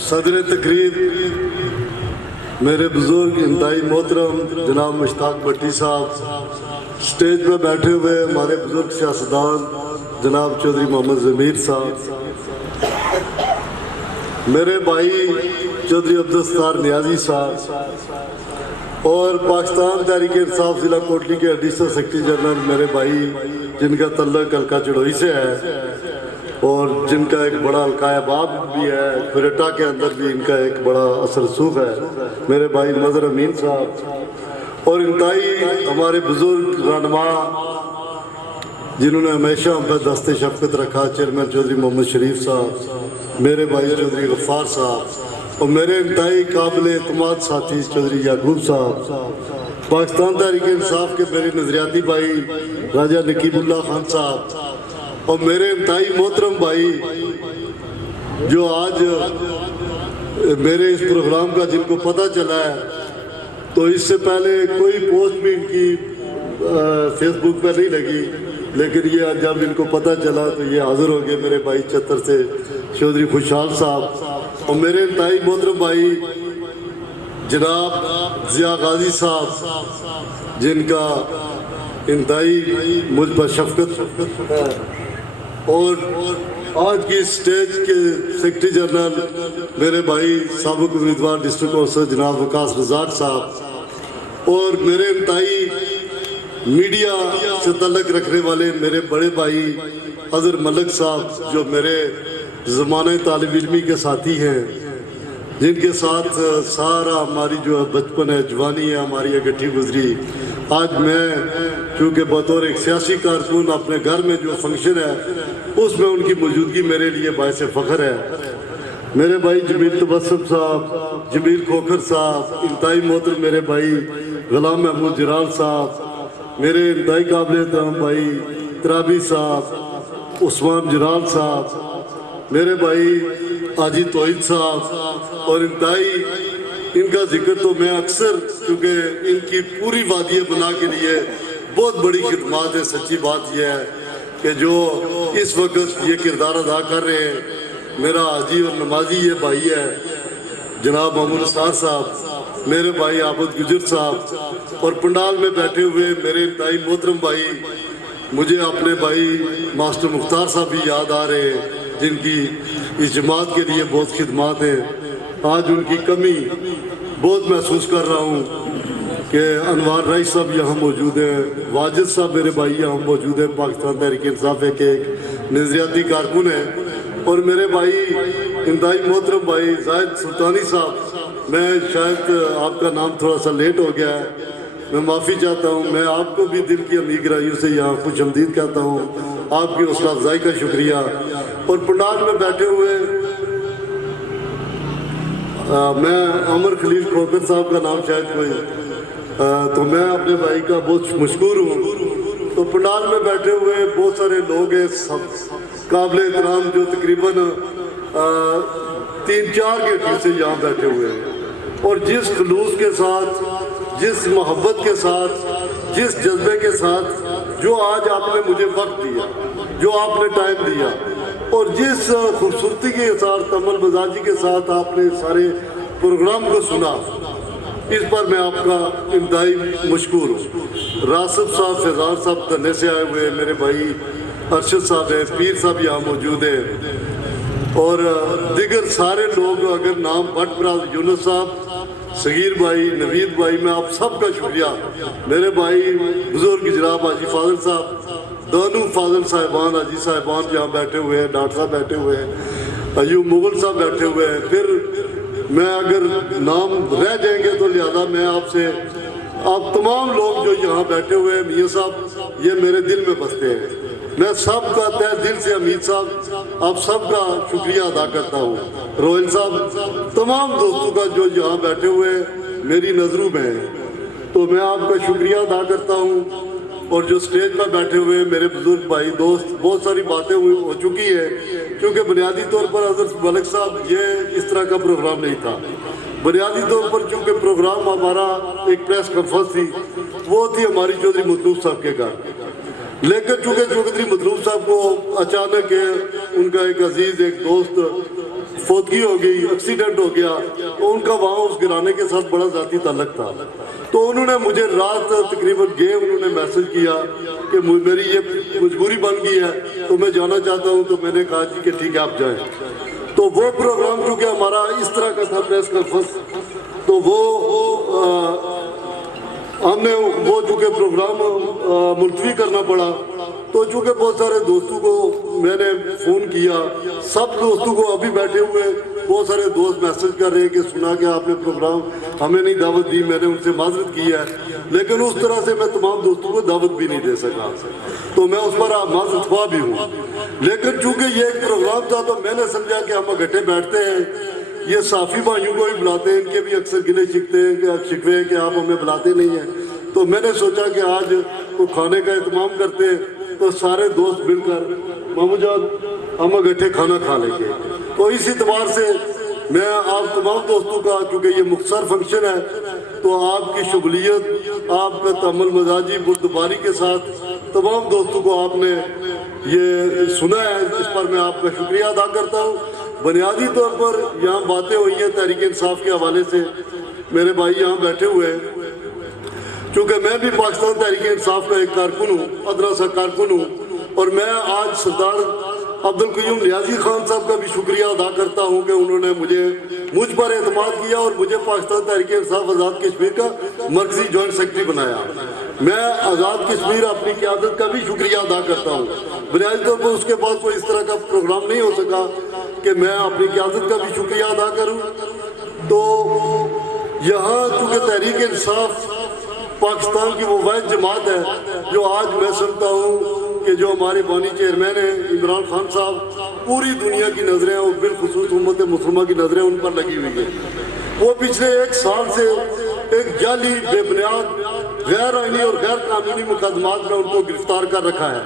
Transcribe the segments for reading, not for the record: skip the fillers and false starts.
صدر تقریب میرے بزرگ انتہائی محترم جناب مشتاق بھٹی صاحب، سٹیج پہ بیٹھے ہوئے ہمارے بزرگ سیاستدان جناب چودھری محمد ضمیر صاحب، میرے بھائی چودھری عبدالستار نیازی صاحب، اور پاکستان تحریک انصاف ضلع کوٹلی کے ایڈیشنل سیکرٹری جنرل میرے بھائی جن کا تعلق حلقہ چڑوئی سے ہے اور جن کا ایک بڑا حلقہ احباب بھی ہے، کھریٹا کے اندر بھی ان کا ایک بڑا اثر رسوخ ہے، میرے بھائی مظہر امین صاحب، اور انتہائی ہمارے بزرگ رہنما جنہوں نے ہمیشہ ہم پر دست شفقت رکھا، چیئرمین چودھری محمد شریف صاحب، میرے بھائی چودھری غفار صاحب، اور میرے انتہائی قابل اعتماد ساتھی چودھری یعقوب صاحب، پاکستان تحریک انصاف کے میرے نظریاتی بھائی راجہ نقیب اللہ خان صاحب، اور میرے انتہائی محترم بھائی جو آج میرے اس پروگرام کا جن کو پتہ چلا ہے، تو اس سے پہلے کوئی پوسٹ بھی ان کی فیس بک پہ نہیں لگی، لیکن یہ جب ان کو پتہ چلا تو یہ حاضر ہو گئے میرے بھائی چتر سے چودھری خوشحال صاحب، اور میرے انتہائی محترم بھائی جناب ضیاء غازی صاحب جن کا انتہائی مجھ پر شفقت ہے، اور آج کی سٹیج کے سیکرٹری جنرل میرے بھائی سابق امیدوار ڈسٹرکٹ کونسل جناب وقاص رزاق صاحب، اور میرے انتہائی میڈیا سے تعلق رکھنے والے میرے بڑے بھائی اظہر ملک صاحب جو میرے زمانہ طالب علمی کے ساتھی ہیں، جن کے ساتھ سارا ہماری جو بچپن ہے، جوانی ہے، ہماری اکٹھی گزری۔ آج میں چونکہ بطور ایک سیاسی کارکن اپنے گھر میں جو فنکشن ہے اس میں ان کی موجودگی میرے لیے باعث فخر ہے۔ میرے بھائی جمیل تبسم صاحب، جمیل کھوکھر صاحب، انتہائی محترم میرے بھائی غلام محمود جرال صاحب، میرے انتہائی قابل احترام بھائی ترابی صاحب، عثمان جرال صاحب، میرے بھائی حاجی توحید صاحب، اور انتہائی ان کا ذکر تو میں اکثر کیونکہ ان کی پوری وادی بنا کے لیے بہت بڑی خدمات ہے۔ سچی بات یہ ہے کہ جو اس وقت یہ کردار ادا کر رہے ہیں، میرا حاجی اور نمازی یہ بھائی ہے جناب محمود نثار صاحب، میرے بھائی عابد گجر صاحب، اور پنڈال میں بیٹھے ہوئے میرے انتہائی محترم بھائی، مجھے اپنے بھائی ماسٹر مختار صاحب بھی یاد آ رہے ہیں جن کی اس جماعت کے لیے بہت خدمات ہیں۔ آج ان کی کمی بہت محسوس کر رہا ہوں کہ انوار رائس صاحب یہاں موجود ہیں، واجد صاحب میرے بھائی یہاں موجود ہیں، پاکستان تحریک انصاف کے ایک نظریاتی کارکن ہیں، اور میرے بھائی انتہائی محترم بھائی زاہد سلطانی صاحب، میں شاید آپ کا نام تھوڑا سا لیٹ ہو گیا ہے، میں معافی چاہتا ہوں، میں آپ کو بھی دل کی عمیق گہرائیوں سے یہاں خوش آمدید کہتا ہوں، آپ کی حوصلہ افزائی کا شکریہ۔ اور پنڈال میں بیٹھے ہوئے میں عمر خلیل کھوکر صاحب کا نام شاید کوئی، تو میں اپنے بھائی کا بہت مشکور ہوں۔ تو پنڈال میں بیٹھے ہوئے بہت سارے لوگ ہیں سب قابل احترام جو تقریباً 3-4 گھنٹے سے یہاں بیٹھے ہوئے ہیں، اور جس خلوص کے ساتھ، جس محبت کے ساتھ، جس جذبے کے ساتھ جو آج آپ نے مجھے وقت دیا، جو آپ نے ٹائم دیا، اور جس خوبصورتی کے ساتھ، عمل مزاجی کے ساتھ آپ نے سارے پروگرام کو سنا، اس پر میں آپ کا انتہائی مشکور ہوں۔ راسب صاحب، فیضان صاحب دھنے سے آئے ہوئے میرے بھائی ارشد صاحب ہیں، پیر صاحب یہاں موجود ہیں، اور دیگر سارے لوگ، اگر نام بٹ براز یونس صاحب، صغیر بھائی، نوید بھائی، میں آپ سب کا شکریہ، میرے بھائی بزرگ جناب حاجی فاضل صاحب، دونوں فاضل صاحبان، حاجی صاحبان جہاں بیٹھے ہوئے ہیں، ڈاکٹر صاحب بیٹھے ہوئے ہیں، ایوب مغل صاحب بیٹھے ہوئے ہیں، پھر میں اگر نام رہ جائیں گے تو لہذا میں آپ سے، آپ تمام لوگ جو یہاں بیٹھے ہوئے ہیں، میاں صاحب یہ میرے دل میں بستے ہیں، میں سب کا تہ دل سے حمید صاحب آپ سب کا شکریہ ادا کرتا ہوں، روہل صاحب، تمام دوستوں کا جو یہاں بیٹھے ہوئے میری نظروں میں ہیں، تو میں آپ کا شکریہ ادا کرتا ہوں۔ اور جو سٹیج پر بیٹھے ہوئے میرے بزرگ بھائی دوست، بہت ساری باتیں ہو چکی ہیں، کیونکہ بنیادی طور پر حضرت ملک صاحب یہ اس طرح کا پروگرام نہیں تھا، بنیادی طور پر چونکہ پروگرام ہمارا ایک پریس کانفرنس تھی، وہ تھی ہماری چودھری مطلوب صاحب کے گھر، لیکن چونکہ چودھری مطلوب صاحب کو اچانک ان کا ایک عزیز ایک دوست فوتگی ہو گئی، ایکسیڈنٹ ہو گیا، تو ان کا وہاں اس گھرانے کے ساتھ بڑا ذاتی تعلق تھا. تو انہوں نے مجھے رات تقریباً انہوں نے میسج کیا کہ میری یہ مجبوری بن گئی ہے تو میں جانا چاہتا ہوں. تو میں نے کہا جی کہ ٹھیک ہے آپ جائیں. تو وہ پروگرام چونکہ ہمارا اس طرح کا تھا پریس کانفرنس، تو وہ ہم نے وہ چونکہ پروگرام ملتوی کرنا پڑا. تو چونکہ بہت سارے دوستوں کو میں نے فون کیا، سب دوستوں کو ابھی بیٹھے ہوئے بہت سارے دوست میسج کر رہے ہیں کہ سنا کہ آپ نے پروگرام ہمیں نہیں دعوت دی. میں نے ان سے معذرت کی ہے، لیکن اس طرح سے میں تمام دوستوں کو دعوت بھی نہیں دے سکا، تو میں اس پر معذرت خواہ بھی ہوں. لیکن چونکہ یہ ایک پروگرام تھا تو میں نے سمجھا کہ ہم اکٹھے بیٹھتے ہیں، یہ صحافی بھائیوں کو بھی بلاتے ہیں، ان کے بھی اکثر گلے شکوے ہیں کہ آپ ہمیں بلاتے نہیں ہیں. تو میں نے سوچا کہ آج وہ کھانے کا اہتمام کرتے ہیں تو سارے دوست مل کر مامو جان ہم اکٹھے کھانا کھا لیں گے. تو اس اعتبار سے میں آپ تمام دوستوں کا، چونکہ یہ مختصر فنکشن ہے تو آپ کی شمولیت، آپ کا تعامل مزاجی بردباری کے ساتھ تمام دوستوں کو آپ نے یہ سنا ہے، اس پر میں آپ کا شکریہ ادا کرتا ہوں. بنیادی طور پر یہاں باتیں ہوئی ہیں تحریک انصاف کے حوالے سے، میرے بھائی یہاں بیٹھے ہوئے ہیں. چونکہ میں بھی پاکستان تحریک انصاف کا ایک کارکن ہوں، ادنا سا کارکن ہوں، اور میں آج سردار عبدالقیوم نیازی خان صاحب کا بھی شکریہ ادا کرتا ہوں کہ انہوں نے مجھ پر اعتماد کیا اور مجھے پاکستان تحریک انصاف آزاد کشمیر کا مرکزی جوائنٹ سیکرٹری بنایا. میں آزاد کشمیر اپنی قیادت کا بھی شکریہ ادا کرتا ہوں. بنیادی طور پر اس کے بعد کوئی اس طرح کا پروگرام نہیں ہو سکا کہ میں اپنی قیادت کا بھی شکریہ ادا کروں. تو یہاں چونکہ تحریک انصاف پاکستان کی وہ واحد جماعت ہے جو آج میں سمجھتا ہوں کہ جو ہمارے بانی چیئرمین ہیں عمران خان صاحب، پوری دنیا کی نظریں اور بالخصوص امت مسلمہ کی نظریں ان پر لگی ہوئی ہیں. وہ پچھلے 1 سال سے ایک جعلی بے بنیاد غیر آئینی اور غیر قانونی مقدمات میں ان کو گرفتار کر رکھا ہے.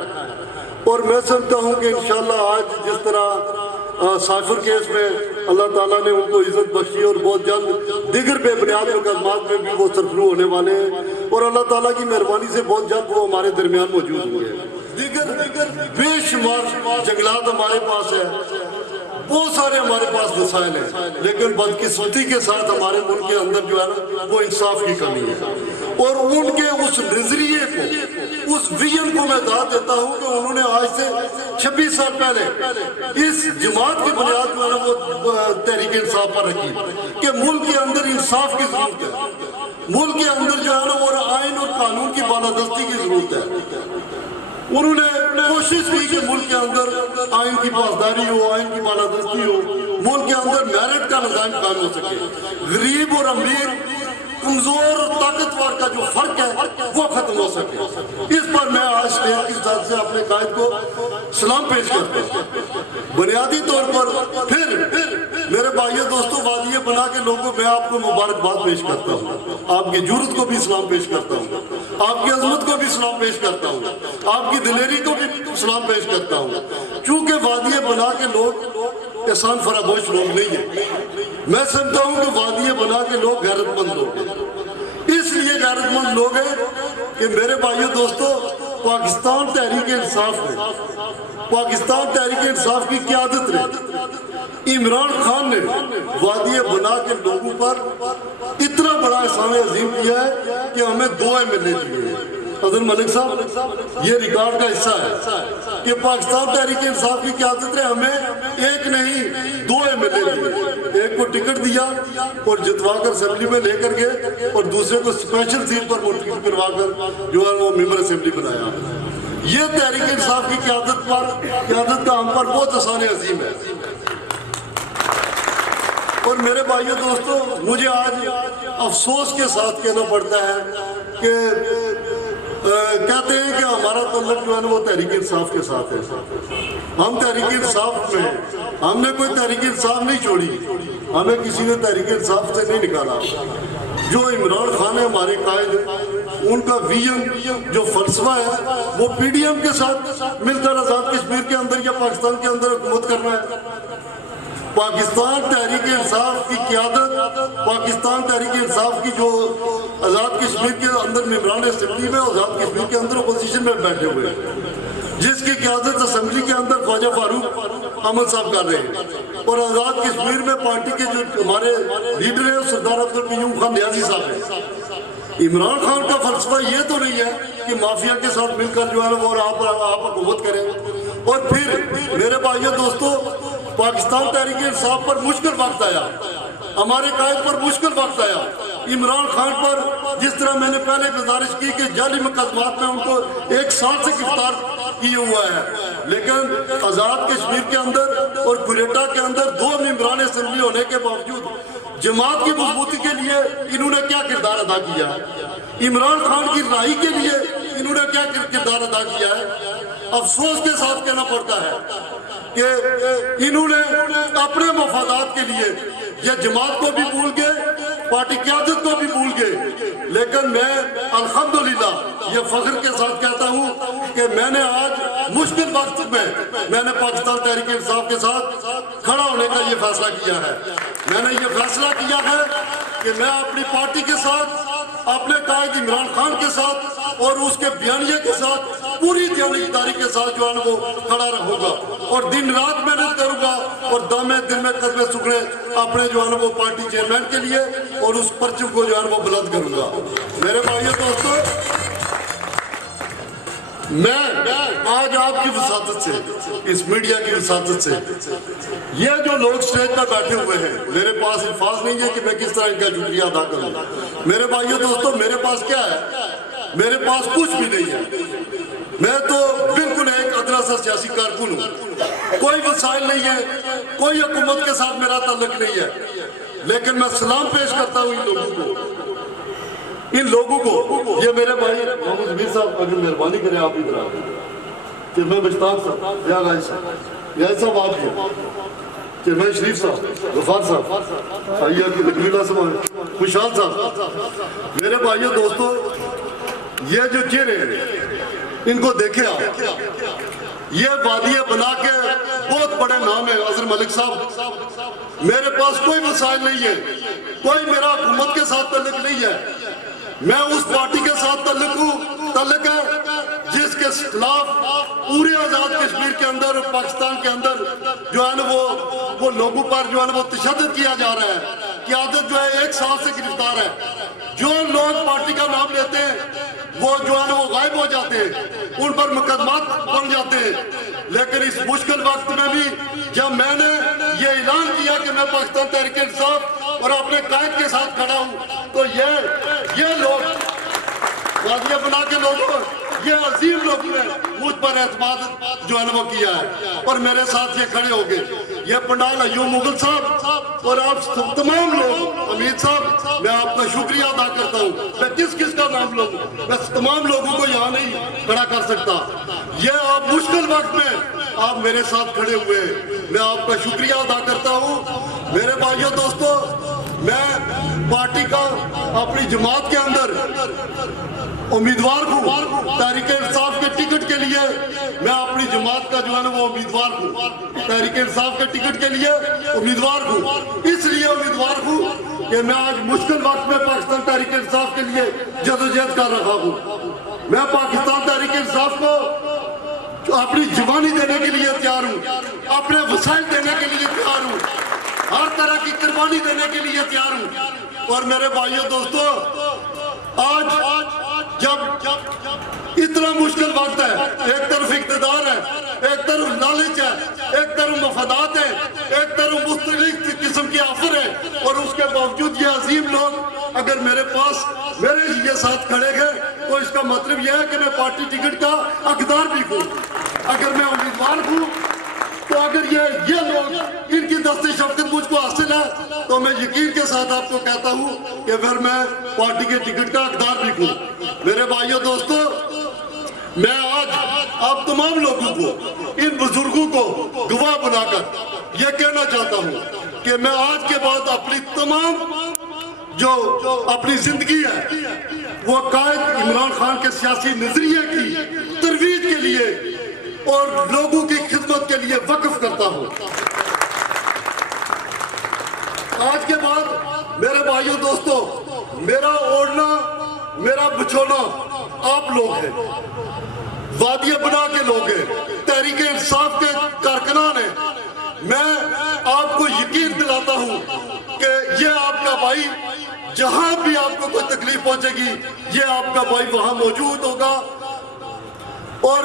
اور میں سمجھتا ہوں کہ انشاءاللہ آج جس طرح سائفر کیس میں اللہ تعالیٰ نے ان کو عزت بخشی اور بہت جلد دیگر بے بنیاد مقدمات میں بھی وہ سرخرو ہونے والے ہیں، اور اللہ تعالیٰ کی مہربانی سے بہت جلد وہ ہمارے درمیان موجود ہوں گے. دیگر بے شمار جنگلات ہمارے پاس ہے، بہت سارے ہمارے پاس وسائل ہیں، لیکن بدقسمتی کے ساتھ ہمارے ملک کے اندر جو ہے نا وہ انصاف کی کمی ہے. اور ان کے اس نظریے کو، اس ویژن کو میں داد دیتا ہوں کہ انہوں نے آج سے 26 سال پہلے اس جماعت کی بنیاد جو ہے نا وہ تحریک انصاف پر رکھی کہ ملک کے اندر انصاف کی ضرورت ہے، ملک کے اندر جو ہے نا وہ آئین اور قانون کی بالادستی کی ضرورت ہے. انہوں نے کوشش کی کہ ملک کے اندر آئین کی پاسداری ہو، آئین کی بالادستی ہو، ملک کے اندر میرٹ کا نظام قائم ہو سکے، غریب اور امیر، کمزور اور طاقتور کا جو فرق ہے وہ ختم ہو سکے. اس پر میں آج اسٹیج کی ساتھ سے اپنے قائد کو سلام پیش کرتا ہوں. بنیادی طور پر پھر میرے بھائیوں دوستوں، وادی بنا کے لوگوں میں آپ کو مبارکباد پیش کرتا ہوں، آپ کی جرأت کو بھی سلام پیش کرتا ہوں، آپ کی عظمت کو بھی سلام پیش کرتا ہوں، آپ کی دلیری کو بھی سلام پیش کرتا ہوں. چونکہ وادی بنا کے لوگ احسان فراموش لوگ نہیں ہیں، میں سمجھتا ہوں کہ وادی بنا کے لوگ غیرت مند لوگ ہیں. اس لیے غیرت مند لوگ ہیں کہ میرے بھائیوں دوستوں، پاکستان تحریک انصاف نے، پاکستان تحریک انصاف کی قیادت نے، عمران خان نے وادی بنا کے لوگوں پر اتنا بڑا احسان عظیم کیا ہے کہ ہمیں 2 MLA دیے ہیں. حضرت ملک صاحب، یہ ریکارڈ کا حصہ ہے کہ پاکستان تحریک انصاف کی قیادت نے ہمیں 1 نہیں 2 MLA دیے. ایک کو ٹکٹ دیا اور جتوا کر اسمبلی میں لے کر گئے، اور دوسرے کو اسپیشل سیٹ پر منتخب کروا کر جو ہے وہ ممبر اسمبلی بنایا. یہ تحریک انصاف کی قیادت کا ہم پر بہت احسان عظیم ہے. اور میرے بھائیوں دوستوں، مجھے آج افسوس کے ساتھ کہنا پڑتا ہے کہ کہتے ہیں کہ ہمارا تعلق جو ہے نا وہ تحریک انصاف کے ساتھ ہے. ہم تحریک انصاف میں، ہم نے کوئی تحریک انصاف نہیں چھوڑی، ہمیں کسی نے تحریک انصاف سے نہیں نکالا. جو عمران خان ہے ہمارے قائد، ان کا ویژن جو فلسفہ ہے وہ PDM کے ساتھ مل کر آزاد کشمیر کے اندر یا پاکستان کے اندر حکومت کرنا ہے. پاکستان تحریک انصاف کی قیادت، پاکستان تحریک انصاف کی جو آزاد کشمیر کے اندر ممبران اسمبلی میں، آزاد کشمیر کے اندر اپوزیشن میں بیٹھے ہوئے ہیں، جس کی قیادت اسمبلی کے اندر خواجہ فاروق احمد صاحب کر رہے ہیں، اور آزاد کشمیر میں پارٹی کے جو ہمارے لیڈر ہیں سردار عبد القیوم خان نیازی صاحب ہیں. عمران خان کا فلسفہ یہ تو نہیں ہے کہ مافیا کے ساتھ مل کر جو ہے وہ آپ حکومت کریں. اور پھر میرے بھائیوں دوستوں پاکستان تحریک انصاف پر مشکل وقت آیا, ہمارے قائد پر مشکل وقت آیا. عمران خان پر جس طرح میں نے پہلے گزارش کی کہ جعلی مقدمات میں ان کو 1 سال سے گرفتار کیے ہوا ہے, لیکن آزاد کشمیر کے اندر اور کوئٹہ کے اندر 2 ممبران اسمبلی ہونے کے باوجود جماعت کی مضبوطی کے لیے انہوں نے کیا کردار ادا کیا ہے, عمران خان کی رہائی کے لیے انہوں نے کیا کردار ادا کیا ہے. افسوس کے ساتھ کہنا پڑتا ہے کہ انہوں نے اپنے مفادات کے لیے یہ جماعت کو بھی بھول گئے, پارٹی قیادت کو بھی بھول گئے. لیکن میں الحمدللہ یہ فخر کے ساتھ کہتا ہوں کہ میں نے آج مشکل وقت میں نے پاکستان تحریک انصاف کے ساتھ کھڑا ہونے کا یہ فیصلہ کیا ہے. میں نے یہ فیصلہ کیا ہے کہ میں اپنی پارٹی کے ساتھ, اپنے قائد عمران خان کے ساتھ اور اس کے بیانیے کے ساتھ پوری دیانتداری کے ساتھ جو ہے وہ کھڑا رہوں گا اور دن رات محنت کروں گا اور دامے دن میں قدمے سکھڑے اپنے جو ہے وہ پارٹی چیئرمین کے لیے اور اس پرچم کو جو ہے وہ بلند کروں گا. میرے بھائیو دوستو, میں آج آپ کی وساطت سے, اس میڈیا کی وساطت سے, یہ جو لوگ سٹیج پر بیٹھے ہوئے ہیں, میرے پاس الفاظ نہیں ہے کہ میں کس طرح ان کا شکریہ ادا کروں. میرے بھائیو دوستو میرے پاس کیا ہے, میرے پاس کچھ بھی نہیں ہے. میں تو بالکل ایک ادنا سا سیاسی کارکن ہوں, کوئی وسائل نہیں ہے, کوئی حکومت کے ساتھ میرا تعلق نہیں ہے, لیکن میں سلام پیش کرتا ہوں ان لوگوں کو. یہ میرے بھائی محمد ضمیر صاحب اگر مہربانی کریں آپ ادھر آئیں, چیئرمین مشتاق صاحب, یا غائب صاحب, یا صاحب آپ کے چیئرمین شریف صاحب, غفار صاحب, آئیے کی تکمیلہ صاحب, خوشحال صاحب. میرے بھائیو دوستو یہ جو چہرے ہیں ان کو دیکھیں آپ, یہ وادیاں بنا کے بہت بڑے نام ہیں. اظہر ملک صاحب, میرے پاس کوئی وسائل نہیں ہے, کوئی میرا حکومت کے ساتھ تعلق نہیں ہے, میں اس پارٹی کے ساتھ تعلق ہے جس کے خلاف پورے آزاد کشمیر کے اندر اور پاکستان کے اندر جو ہے نا وہ لوگوں پر جو ہے نا وہ تشدد کیا جا رہا ہے. قیادت جو ہے 1 سال سے گرفتار ہے. جو لوگ پارٹی کا نام لیتے ہیں وہ جو ہے نا وہ غائب ہو جاتے ہیں, ان پر مقدمات بن جاتے ہیں. لیکن اس مشکل وقت میں بھی جب میں نے یہ اعلان کیا کہ میں پاکستان تحریک انصاف اور اپنے قائد کے ساتھ کھڑا ہوں, تو یہ لوگ وادیاں بنا کے لوگوں, یہ عظیم لوگوں نے مجھ پر اعتماد جو ہے وہ کیا ہے اور میرے ساتھ یہ کھڑے ہو گئے. یہ پنڈال ایوب مغل صاحب اور آپ تمام لوگ, امید صاحب, میں آپ کا شکریہ ادا کرتا ہوں. میں کس کا نام لوں, میں تمام لوگوں کو یہاں نہیں کھڑا کر سکتا. یہ آپ مشکل وقت میں آپ میرے ساتھ کھڑے ہوئے, میں آپ کا شکریہ ادا کرتا ہوں. میرے بھائیو دوستو, میں پارٹی کا اپنی جماعت کے اندر امیدوار ہوں. تحریک انصاف کے ٹکٹ کے لیے میں اپنی جماعت کا جو ہے نا وہ امیدوار ہوں. تحریک انصاف کے ٹکٹ کے لیے امیدوار ہوں. اس لیے امیدوار ہوں کہ میں آج مشکل وقت میں پاکستان تحریک انصاف کے لیے جدوجہد کر رہا ہوں. میں پاکستان تحریک انصاف کو اپنی جوانی دینے کے لیے تیار ہوں, اپنے وسائل دینے کے لیے تیار ہوں, ہر طرح کی قربانی دینے کے لیے تیار ہوں. اور میرے بھائیو دوستو, آج جب اتنا مشکل وقت ہے, ایک طرف اقتدار ہے, ایک طرف لالچ ہے, ایک طرف مفادات ہے, ایک طرف مختلف قسم کی آفر ہے, اور اس کے باوجود یہ عظیم لوگ اگر میرے یہ ساتھ کھڑے گئے تو اس کا مطلب یہ ہے کہ میں پارٹی ٹکٹ کا حقدار بھی ہوں. اگر میں امیدوار ہوں تو اگر یہ لوگ, ان کی دست شفقت مجھ کو حاصل ہے, تو میں یقین کے ساتھ آپ کو کہتا ہوں کہ پھر میں پارٹی کے ٹکٹ کا حقدار بھی ہوں. میرے بھائیو دوستو, میں آج آپ تمام لوگوں کو, ان بزرگوں کو گواہ بنا کر یہ کہنا چاہتا ہوں کہ میں آج کے بعد اپنی تمام جو اپنی زندگی ہے وہ قائد عمران خان کے سیاسی نظریے کی ترویج کے لیے اور لوگوں کی خدمت کے لیے وقف کرتا ہوں. آج کے بعد میرے بھائیو دوستو, میرا اوڑھنا, میرا بچھونا آپ لوگ ہیں, وادیاں بنا کے لوگ ہیں, تحریک انصاف کے کارکنان ہیں, میں آپ کو یقین دلاتا ہوں کہ یہ آپ کا بھائی جہاں بھی آپ کو کوئی تکلیف پہنچے گی یہ آپ کا بھائی وہاں موجود ہوگا اور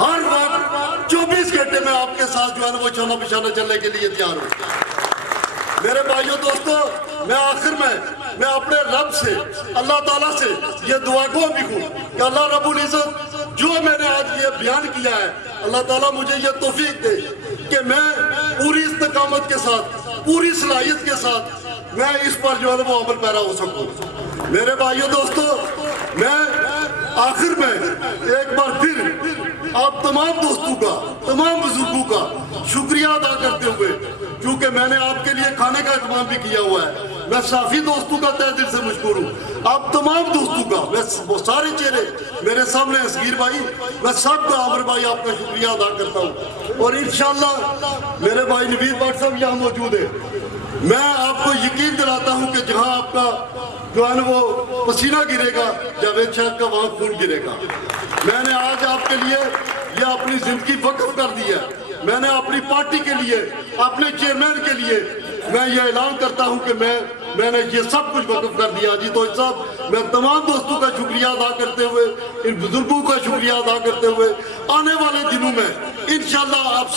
ہر وقت 24 گھنٹے میں آپ کے ساتھ جو ہے نا وہ چلنا بچھانا چلنے کے لیے تیار ہوں۔ میرے بھائیوں دوستوں، میں آخر میں اپنے رب سے اللہ تعالیٰ سے یہ دعا گو بھی ہوں کہ اللہ رب العزت جو میں نے آج یہ بیان کیا ہے اللہ تعالیٰ مجھے یہ توفیق دے کہ میں پوری استقامت کے ساتھ پوری صلاحیت کے ساتھ میں اس پر جو ہے وہ عمل پیرا ہو سکوں۔ میرے بھائیوں دوستوں، میں آخر میں ایک بار پھر آپ تمام دوستوں کا تمام بزرگوں کا شکریہ ادا کرتے ہوئے، کیونکہ میں نے آپ کے لیے کھانے کا اہتمام بھی کیا ہوا ہے، میں صافی دوستوں کا تہ دل سے مشکور ہوں، آپ تمام دوستوں کا، وہ سارے چہرے میرے سامنے ہیں، صغیر بھائی، میں سب کا، عامر بھائی، آپ کا شکریہ ادا کرتا ہوں۔ اور انشاءاللہ میرے بھائی نوید بٹ صاحب یہاں موجود ہیں، میں آپ کو یقین دلاتا ہوں کہ جہاں آپ کا جو ہے نا وہ پسینہ گرے گا جاوید شاہد کا وہاں خون گرے گا۔ میں نے آج آپ کے لیے یہ اپنی زندگی وقف کر دی ہے، میں نے اپنی پارٹی کے لیے اپنے چیئرمین کے لیے میں یہ اعلان کرتا ہوں کہ میں نے یہ سب کچھ وقف کر دیا۔ جی توج صاحب، میں تمام دوستوں کا شکریہ ادا کرتے ہوئے، ان بزرگوں کا شکریہ ادا کرتے ہوئے، آنے والے دنوں میں انشاءاللہ آپ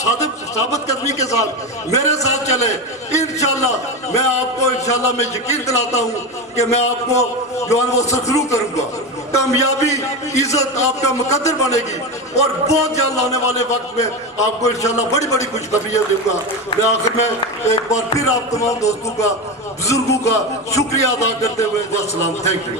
ثابت قدمی کے ساتھ میرے ساتھ چلیں، انشاءاللہ میں آپ کو انشاءاللہ میں یقین دلاتا ہوں کہ میں آپ کو جو ہے وہ سرخرو کروں گا، کامیابی عزت آپ کا مقدر بنے گی، اور بہت جلد آنے والے وقت میں آپ کو انشاءاللہ بڑی بڑی خوشخبریاں دوں گا۔ میں آخر میں ایک بار پھر آپ تمام دوستوں کا بزرگوں کا شکریہ ادا کرتے ہوئے السلام، تھینک یو۔